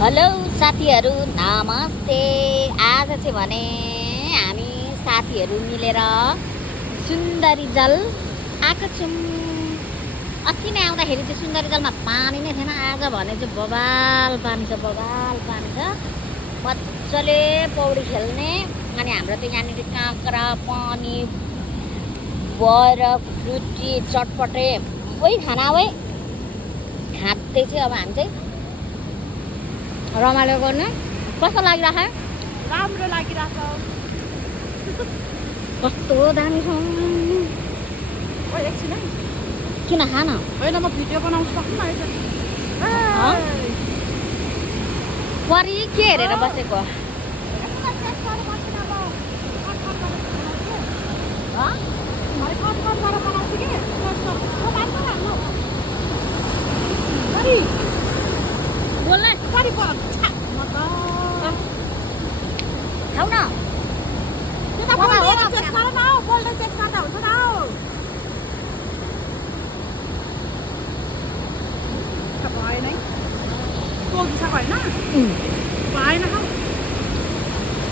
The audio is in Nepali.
हेलो साथीहरू नमस्ते। आज चाहिँ भने हामी साथीहरू मिलेर सुन्दरी जल आएको छौँ। अस्ति नै आउँदाखेरि चाहिँ सुन्दरी जलमा पानी नै थिएन। आज भने चाहिँ बबाल पानी छ, बबाल पानी छ। मजाले पौडी खेल्ने। अनि हाम्रो त यहाँनिर काँक्रा पानी भएर फ्रुटी चटपटे वही खाना वही खाँदै चाहिँ अब हामी चाहिँ रमाइलो गर्ने। कस्तो लागिरहेको? राम्रो लागिरहेछ। कस्तो दामी छ। ओ एकछिन है। किन खान? होइन म भिडियो बनाउनु सक्नु आएछ। परि के हेरेर बसेको? बोल्न खाऊ न। भएन है। भएन